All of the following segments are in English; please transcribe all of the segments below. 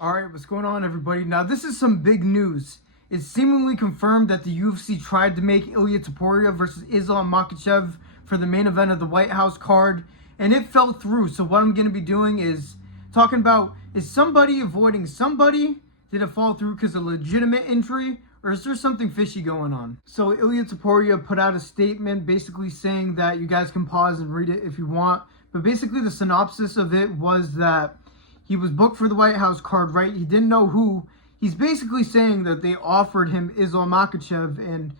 Alright, what's going on, everybody? Now, this is some big news. It's seemingly confirmed that the UFC tried to make Ilia Topuria versus Islam Makhachev for the main event of the White House card, and it fell through. So what I'm going to be doing is talking about, is somebody avoiding somebody? Did it fall through because of legitimate injury? Or is there something fishy going on? So Ilia Topuria put out a statement basically saying that you guys can pause and read it if you want. But basically the synopsis of it was that he was booked for the White House card, right? He didn't know who. He's basically saying that they offered him Islam Makhachev, and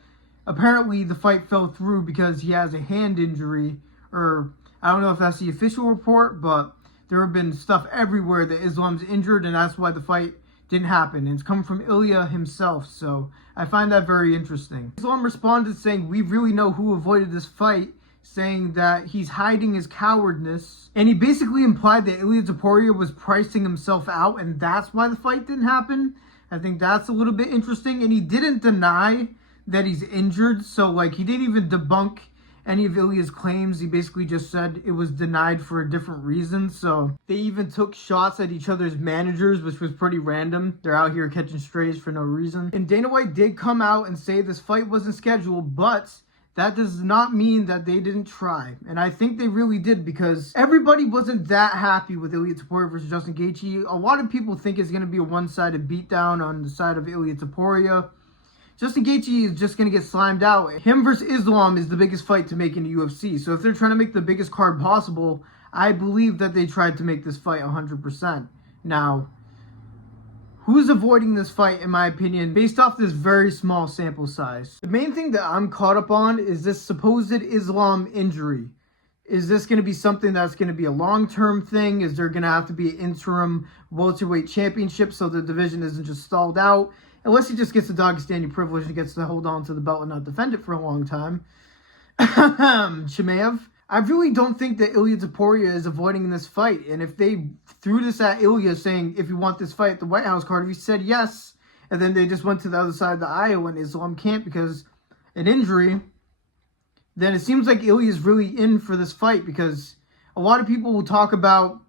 apparently the fight fell through because he has a hand injury, or I don't know if that's the official report, but there have been stuff everywhere that Islam's injured, and that's why the fight didn't happen. And it's come from Ilia himself, so I find that very interesting. Islam responded saying, "We really know who avoided this fight," saying that he's hiding his cowardness. And he basically implied that Ilia Topuria was pricing himself out, and that's why the fight didn't happen. I think that's a little bit interesting. And he didn't deny that he's injured, so like he didn't even debunk any of Ilia's claims. He basically just said it was denied for a different reason. So they even took shots at each other's managers, which was pretty random. They're out here catching strays for no reason. And Dana White did come out and say this fight wasn't scheduled, but that does not mean that they didn't try. And I think they really did, because everybody wasn't that happy with Ilia Topuria versus Justin Gaethje. A lot of people think it's going to be a one-sided beatdown on the side of Ilia Topuria. Justin Gaethje is just going to get slimed out. Him versus Islam is the biggest fight to make in the UFC. So if they're trying to make the biggest card possible, I believe that they tried to make this fight 100%. Now, who's avoiding this fight, in my opinion, based off this very small sample size? The main thing that I'm caught up on is this supposed Islam injury. Is this going to be something that's going to be a long-term thing? Is there going to have to be an interim welterweight championship so the division isn't just stalled out? Unless he just gets the Dagestani privilege and gets to hold on to the belt and not defend it for a long time. Chimaev. I really don't think that Ilia Topuria is avoiding this fight. And if they threw this at Ilia saying, if you want this fight at the White House card, if he said yes, and then they just went to the other side of the aisle and Islam can't because an injury, then it seems like Ilia is really in for this fight, because a lot of people will talk about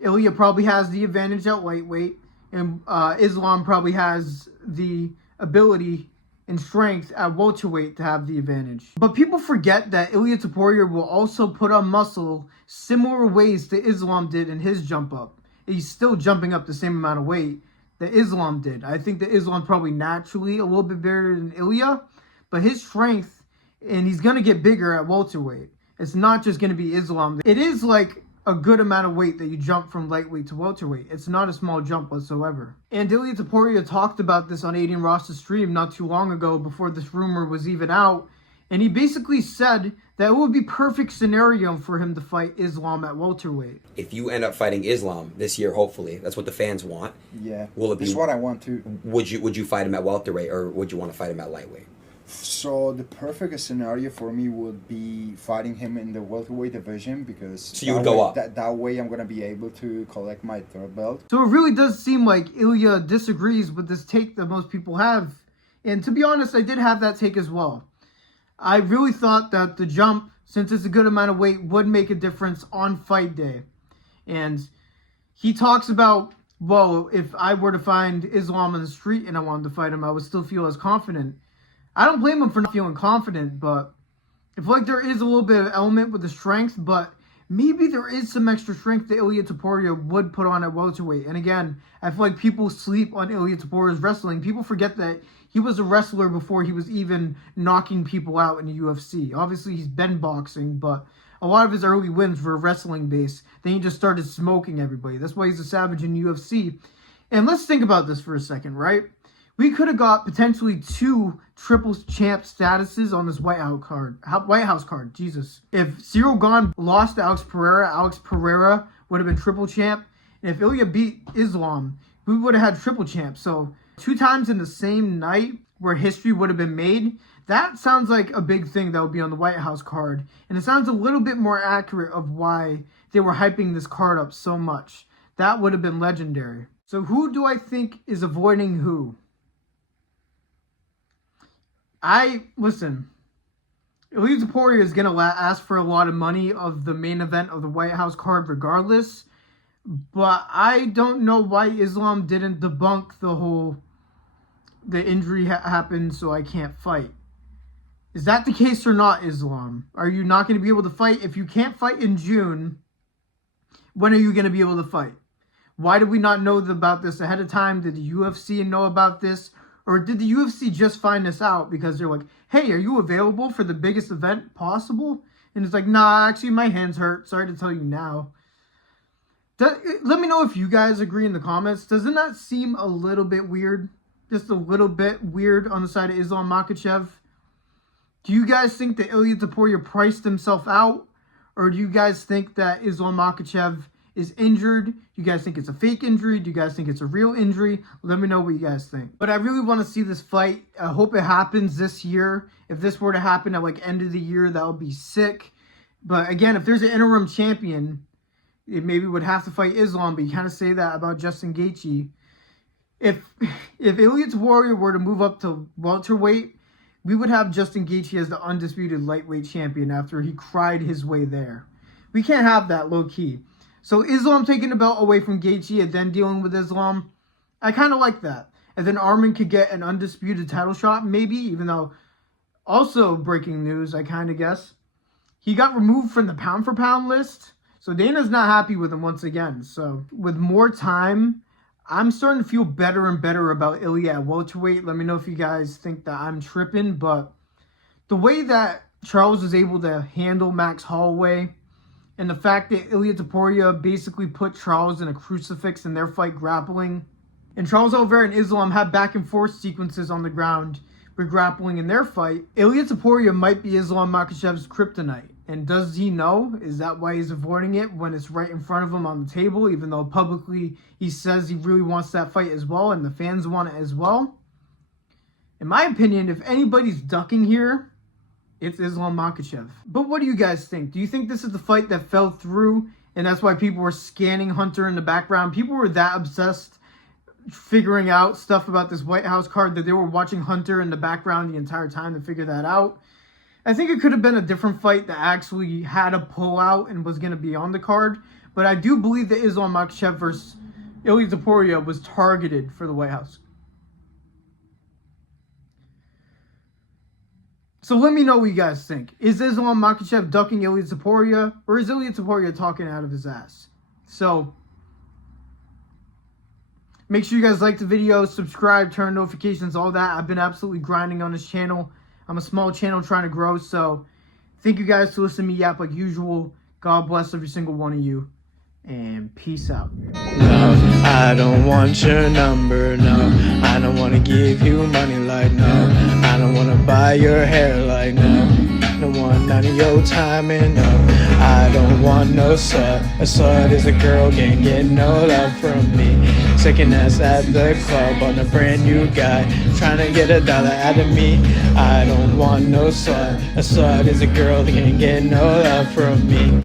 Ilia probably has the advantage at lightweight, and Islam probably has the ability and strength at welterweight to have the advantage. But people forget that Ilia Topuria will also put on muscle similar ways that Islam did in his jump up. He's still jumping up the same amount of weight that Islam did. I think that Islam probably naturally a little bit bigger than Ilia, but his strength, and he's going to get bigger at welterweight. It's not just going to be Islam. It is like a good amount of weight that you jump from lightweight to welterweight. It's not a small jump whatsoever. And Ilia Topuria talked about this on Aiden Ross's stream not too long ago, before this rumor was even out. And he basically said that it would be perfect scenario for him to fight Islam at welterweight. If you end up fighting Islam this year, hopefully, that's what the fans want. Yeah, will it be? That's what I want too. Would you fight him at welterweight, or would you want to fight him at lightweight? So the perfect scenario for me would be fighting him in the welterweight division, because so you would go up. That way I'm gonna be able to collect my third belt. So it really does seem like Ilia disagrees with this take that most people have. And to be honest, I did have that take as well. I really thought that the jump, since it's a good amount of weight, would make a difference on fight day. And he talks about, well, if I were to find Islam in the street and I wanted to fight him, I would still feel as confident. I don't blame him for not feeling confident, but I feel like there is a little bit of element with the strength, but maybe there is some extra strength that Ilia Topuria would put on at welterweight. And again, I feel like people sleep on Ilia Topuria's wrestling. People forget that he was a wrestler before he was even knocking people out in the UFC. Obviously, he's been boxing, but a lot of his early wins were wrestling based. Then he just started smoking everybody. That's why he's a savage in the UFC. And let's think about this for a second, right? We could have got potentially 2 triple champ statuses on this White House card. Jesus. If Cyril Gane lost to Alex Pereira would have been triple champ. And if Ilia beat Islam, we would have had triple champ. So 2 times in the same night where history would have been made. That sounds like a big thing that would be on the White House card. And it sounds a little bit more accurate of why they were hyping this card up so much. That would have been legendary. So who do I think is avoiding who? Listen, Ilia Topuria is going to ask for a lot of money of the main event of the White House card regardless. but I don't know why Islam didn't debunk the injury happened, so I can't fight. Is that the case or not, Islam? Are you not going to be able to fight? If you can't fight in June, when are you going to be able to fight? Why did we not know about this ahead of time? Did the UFC know about this? Or did the UFC just find this out because they're like, hey, are you available for the biggest event possible? And it's like, nah, actually my hands hurt. Sorry to tell you now. Let me know if you guys agree in the comments. Doesn't that seem a little bit weird? Just a little bit weird on the side of Islam Makhachev? Do you guys think that Ilia Topuria priced himself out? Or do you guys think that Islam Makhachev is injured? Do you guys think it's a fake injury? Do you guys think it's a real injury? Let me know what you guys think. But I really want to see this fight. I hope it happens this year. If this were to happen at like end of the year, that would be sick. But again, if there's an interim champion, it maybe would have to fight Islam, but you kind of say that about Justin Gaethje. If Ilia Topuria were to move up to welterweight, we would have Justin Gaethje as the undisputed lightweight champion after he cried his way there. We can't have that low key. So Islam taking the belt away from Gaethje and then dealing with Islam, I kind of like that. And then Arman could get an undisputed title shot, maybe, even though, also breaking news, I kind of guess, he got removed from the pound for pound list. So Dana's not happy with him once again. So with more time, I'm starting to feel better and better about Ilia at welterweight. Let me know if you guys think that I'm tripping. But the way that Charles was able to handle Max Holloway and the fact that Ilia Topuria basically put Charles in a crucifix in their fight grappling. And Charles Oliveira and Islam had back and forth sequences on the ground with grappling in their fight. Ilia Topuria might be Islam Makhachev's kryptonite. And does he know? Is that why he's avoiding it when it's right in front of him on the table, even though publicly he says he really wants that fight as well and the fans want it as well? In my opinion, if anybody's ducking here, it's Islam Makhachev. But what do you guys think? Do you think this is the fight that fell through and that's why people were scanning Hunter in the background? People were that obsessed figuring out stuff about this White House card that they were watching Hunter in the background the entire time to figure that out. I think it could have been a different fight that actually had a pullout and was going to be on the card. But I do believe that Islam Makhachev versus Ilia Topuria was targeted for the White House. So let me know what you guys think. Is Islam Makhachev ducking Ilia Topuria, or is Ilia Topuria talking out of his ass? So make sure you guys like the video, subscribe, turn notifications, all that. I've been absolutely grinding on this channel. I'm a small channel trying to grow, so thank you guys for listening to me yap like usual. God bless every single one of you, and peace out. No, I don't want your number, no. I don't want to give you money like no. I don't want to buy your hair like no. Don't want none of your time and no. I don't want no slut. A slut is a girl, can't get no love from me. Second ass at the club on a brand new guy, trying to get $1 out of me. I don't want no slut. A slut is a girl that can't get no love from me.